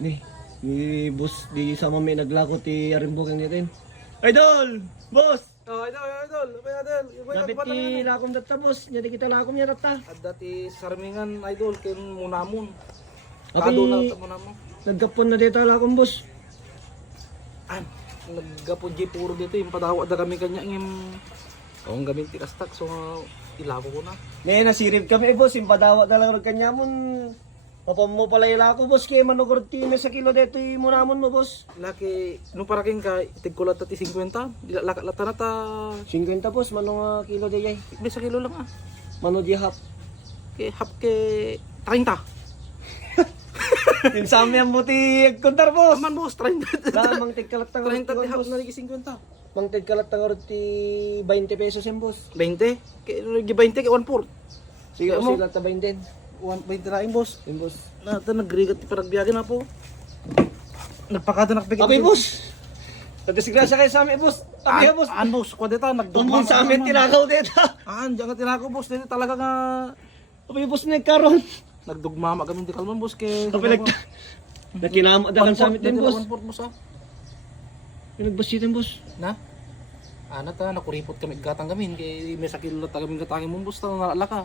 Ni, boss, di sama may naglako ti arimbukang natin. Idol! Boss! Oh, idol. Dapat ti lakom data, boss. Nya di kita lakom nya data. At dati sarmingan idol ken munamon. Api, Kado na ta munamon. nagkapon na dito lakom, boss. An naggapon di puro dito yung padawa da kami kanya ngim. Ang gamin ti kastak so ilako ko na. Ngayon, nasirip kami, boss. Yung padawa talaga ng kanyamon. Papam mo pala ila ko, boss. Kaya manugor ti na sa kilo dito yung munamon mo, boss. Laki no para king ka tigkulat ti 50. Lakat lata na ta 50, boss. Manong kilo de yay. bisa kilo lang ah. Mano di hap. Ke hap ke 30. Yung sami ang buti kontar, boss. Aman boss 30. Lamang tigkalat tang 30 ti hap boss. na lagi 50. Mang tigkalat tang ti 20 pesos yan, boss. 20. Ke 20 ke 1/4. Sige, Mo? sila ta 20. 1.20 na yung boss. Yung boss. Nata nagrigat ti paragbiyaga na po. Nagpakada nakapikit. Abi, boss. Nadisgrasya kayo sa amin, boss. Abi, boss. An boss, kwa dito Tumbong sa amin, tinakaw dito. Diyan ka tinako boss, dito talaga nga Abi, boss, nagkaroon. nagdugmama kami di kalman boss ke. Abi, nakinama dahan sa amin din, boss. 1/4 boss ah. Pinagbasitin, boss. Na? Ana ta nakuripot kami gatang gamin kay may sakilo ta kami gatangin mo boss ta nalala ka.